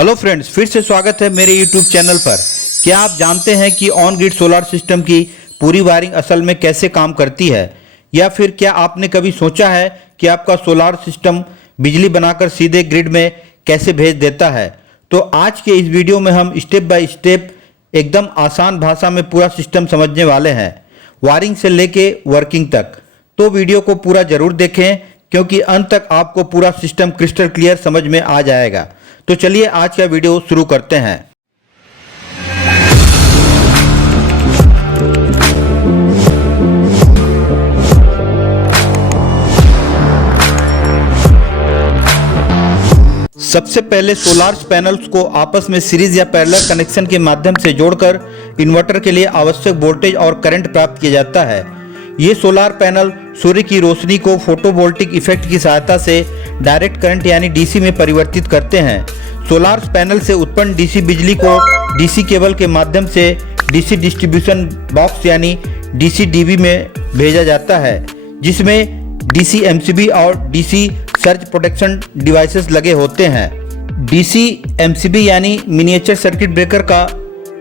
Hello friends, फिर से स्वागत है मेरे यूट्यूब चैनल पर। क्या आप जानते हैं कि ऑन ग्रिड सोलर सिस्टम की पूरी वायरिंग असल में कैसे काम करती है, या फिर क्या आपने कभी सोचा है कि आपका सोलर सिस्टम बिजली बनाकर सीधे ग्रिड में कैसे भेज देता है? तो आज के इस वीडियो में हम स्टेप बाय स्टेप एकदम आसान भाषा में पूरा सिस्टम समझने वाले हैं, वायरिंग से लेके वर्किंग तक। तो वीडियो को पूरा जरूर देखें, क्योंकि अंत तक आपको पूरा सिस्टम क्रिस्टल क्लियर समझ में आ जाएगा। तो चलिए आज का वीडियो शुरू करते हैं। सबसे पहले सोलार पैनल्स को आपस में सीरीज या पैरेलल कनेक्शन के माध्यम से जोड़कर इन्वर्टर के लिए आवश्यक वोल्टेज और करंट प्राप्त किया जाता है। ये सोलार पैनल सूर्य की रोशनी को फोटोवोल्टिक इफेक्ट की सहायता से डायरेक्ट करंट यानी डीसी में परिवर्तित करते हैं। सोलार पैनल से उत्पन्न डीसी बिजली को डीसी केबल के माध्यम से डीसी डिस्ट्रीब्यूशन बॉक्स यानी डीसी डीबी में भेजा जाता है, जिसमें डीसी एमसीबी और डीसी सर्ज प्रोटेक्शन डिवाइसेस लगे होते हैं। डीसी एमसीबी यानी मिनिएचर सर्किट ब्रेकर का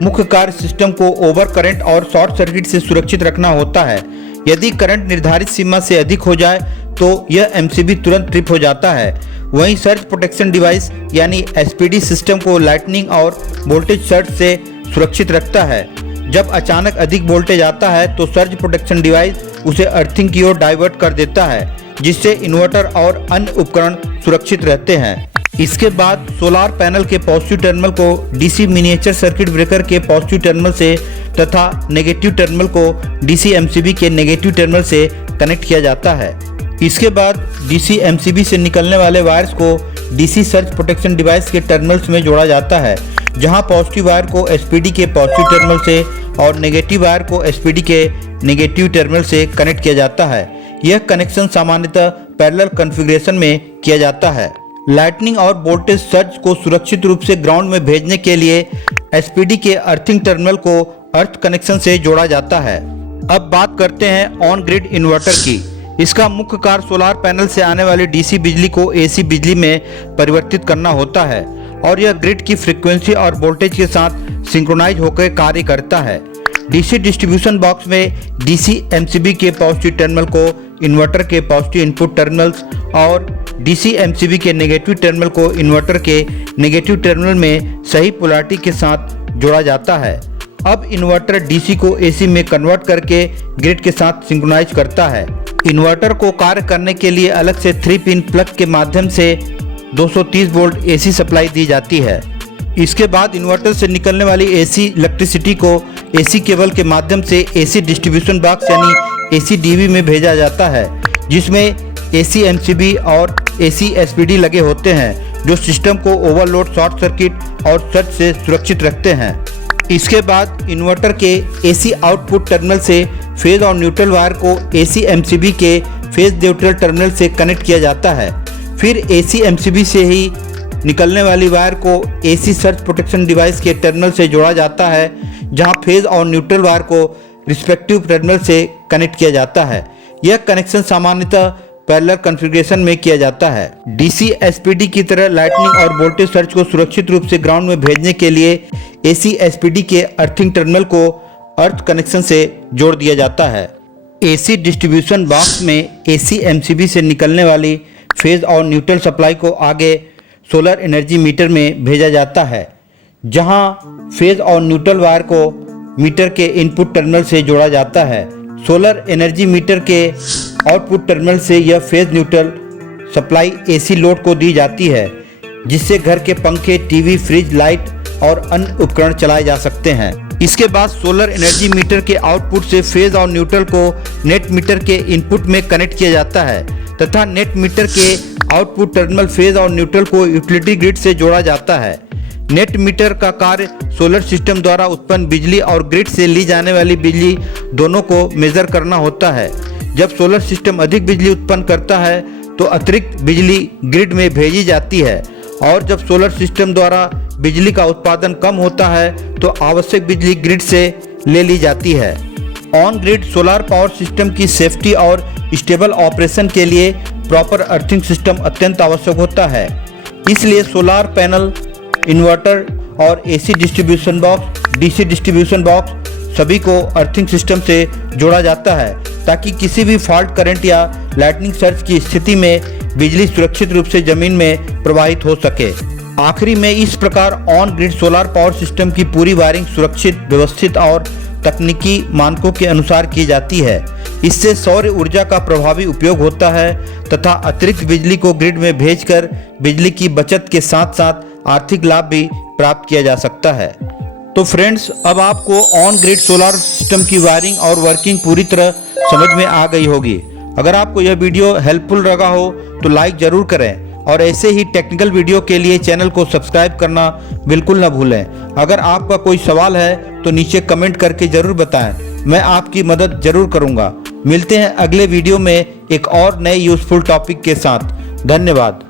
मुख्य कार्य सिस्टम को ओवर करंट और शॉर्ट सर्किट से सुरक्षित रखना होता है। यदि करंट निर्धारित सीमा से अधिक हो जाए तो यह एमसीबी तुरंत ट्रिप हो जाता है। वहीं सर्ज प्रोटेक्शन डिवाइस यानी एसपीडी सिस्टम को लाइटनिंग और वोल्टेज सर्ज से सुरक्षित रखता है। जब अचानक अधिक वोल्टेज आता है तो सर्ज प्रोटेक्शन डिवाइस उसे अर्थिंग की ओर डाइवर्ट कर देता है, जिससे इन्वर्टर और अन्य उपकरण सुरक्षित रहते हैं। इसके बाद सोलार पैनल के पॉजिटिव टर्मिनल को डीसी मिनिएचर सर्किट ब्रेकर के पॉजिटिव टर्मिनल से तथा नेगेटिव टर्मिनल को डीसी एमसीबी के नेगेटिव टर्मिनल से कनेक्ट किया जाता है। इसके बाद डीसी एमसीबी से निकलने वाले वायर्स को डीसी सर्ज प्रोटेक्शन डिवाइस के टर्मिनल्स में जोड़ा जाता है, जहां पॉजिटिव वायर को एसपीडी के पॉजिटिव टर्मिनल से और नेगेटिव वायर को एसपीडी के नेगेटिव टर्मिनल से कनेक्ट किया जाता है। यह कनेक्शन सामान्यतः पैरेलल कॉन्फ़िगरेशन में किया जाता है। लाइटनिंग और वोल्टेज सर्ज को सुरक्षित रूप से ग्राउंड में भेजने के लिए एसपीडी के अर्थिंग टर्मिनल को अर्थ कनेक्शन से जोड़ा जाता है। अब बात करते हैं ऑन ग्रिड इन्वर्टर की। इसका मुख्य कार्य सोलार पैनल से आने वाली डीसी बिजली को एसी बिजली में परिवर्तित करना होता है, और यह ग्रिड की फ्रीक्वेंसी और वोल्टेज के साथ सिंक्रोनाइज होकर कार्य करता है। डीसी डिस्ट्रीब्यूशन बॉक्स में डीसी एमसीबी के पॉजिटिव टर्मिनल को इन्वर्टर के पॉजिटिव इनपुट टर्मिनल्स और डीसी एमसीबी के नेगेटिव टर्मिनल को इन्वर्टर के नेगेटिव टर्मिनल में सही पोलैरिटी के साथ जोड़ा जाता है। अब इन्वर्टर डीसी को एसी में कन्वर्ट करके ग्रिड के साथ सिंक्रोनाइज करता है। इन्वर्टर को कार्य करने के लिए अलग से 3 पिन प्लग के माध्यम से 230 वोल्ट एसी सप्लाई दी जाती है। इसके बाद इन्वर्टर से निकलने वाली एसी इलेक्ट्रिसिटी को एसी केबल के माध्यम से एसी डिस्ट्रीब्यूशन बॉक्स यानी एसी डीबी में भेजा जाता है, जिसमें एसी एमसीबी और एसी एसपीडी लगे होते हैं, जो सिस्टम को ओवरलोड, शॉर्ट सर्किट और सर्ज से सुरक्षित रखते हैं। इसके बाद इन्वर्टर के एसी आउटपुट टर्मिनल से फेज और न्यूट्रल वायर को एसी एमसीबी के फेज न्यूट्रल टर्मिनल से कनेक्ट किया जाता है। फिर एसी एमसीबी से ही निकलने वाली वायर को एसी सर्ज प्रोटेक्शन डिवाइस के टर्मिनल से जोड़ा जाता है, जहां फेज और न्यूट्रल वायर को रिस्पेक्टिव टर्मिनल से कनेक्ट किया जाता है। यह कनेक्शन सामान्यतः पैरेलल कॉन्फ़िगरेशन में किया जाता है। डीसी एसपीडी की तरह लाइटनिंग और वोल्टेज सर्ज को सुरक्षित रूप से ग्राउंड में भेजने के लिए एसी एसपीडी के अर्थिंग टर्मिनल को अर्थ कनेक्शन से जोड़ दिया जाता है। एसी डिस्ट्रीब्यूशन बॉक्स में एसी एमसीबी से निकलने वाली फेज और न्यूट्रल सप्लाई को आगे सोलर एनर्जी मीटर में भेजा जाता है, जहां फेज और न्यूट्रल वायर को मीटर के इनपुट टर्मिनल से जोड़ा जाता है। सोलर एनर्जी मीटर के आउटपुट टर्मिनल से यह phase neutral supply AC load को दी जाती है, जिससे घर के पंखे, टीवी, फ्रिज, लाइट और अन्य उपकरण चलाए जा सकते हैं। इसके बाद सोलर एनर्जी मीटर के आउटपुट से फेज और न्यूट्रल को नेट मीटर के इनपुट में कनेक्ट किया जाता है, तथा नेट मीटर के आउटपुट टर्मिनल फेज और न्यूट्रल को यूटिलिटी ग्रिड से जोड़ा जाता है। नेट मीटर का कार्य सोलर सिस्टम द्वारा उत्पन्न बिजली और ग्रिड से ली जाने वाली बिजली दोनों को मेजर करना होता है। जब सोलर सिस्टम अधिक बिजली उत्पन्न करता है तो अतिरिक्त बिजली ग्रिड में भेजी जाती है, और जब सोलर सिस्टम द्वारा बिजली का उत्पादन कम होता है तो आवश्यक बिजली ग्रिड से ले ली जाती है। On grid solar power system की सेफ्टी और स्टेबल ऑपरेशन के लिए प्रॉपर अर्थिंग सिस्टम अत्यंत आवश्यक होता है। इसलिए सोलार पैनल इन्वर्टर और AC distribution box, DC distribution box सभी को अर्थिंग सिस्टम से जोड़ा जाता है ताकि किसी भी फॉल्ट करंट या लाइटनिंग सर्ज की स्थिति में बिजली सुरक्षित रूप से जमीन में प्रवाहित हो सके। आखिरी में इस प्रकार on grid solar power system की पूरी वायरिंग सुरक्षित, व्यवस्थित और तकनीकी मानकों के अनुसार की जाती है। इससे सौर ऊर्जा का प्रभावी उपयोग होता है तथा अतिरिक्त बिजली को ग्रिड में भेजकर बिजली की बचत के साथ साथ आर्थिक लाभ भी प्राप्त किया जा सकता है। तो फ्रेंड्स, अब आपको ऑन ग्रिड सोलर सिस्टम की वायरिंग और वर्किंग पूरी तरह समझ में आ गई होगी। अगर आपको यह वीडियो हेल्पफुल लगा हो तो लाइक जरूर करें और ऐसे ही टेक्निकल वीडियो के लिए चैनल को सब्सक्राइब करना बिल्कुल न भूलें। अगर आपका कोई सवाल है तो नीचे कमेंट करके जरूर बताएं, मैं आपकी मदद जरूर करूंगा। मिलते हैं अगले वीडियो में एक और नए यूजफुल टॉपिक के साथ। धन्यवाद।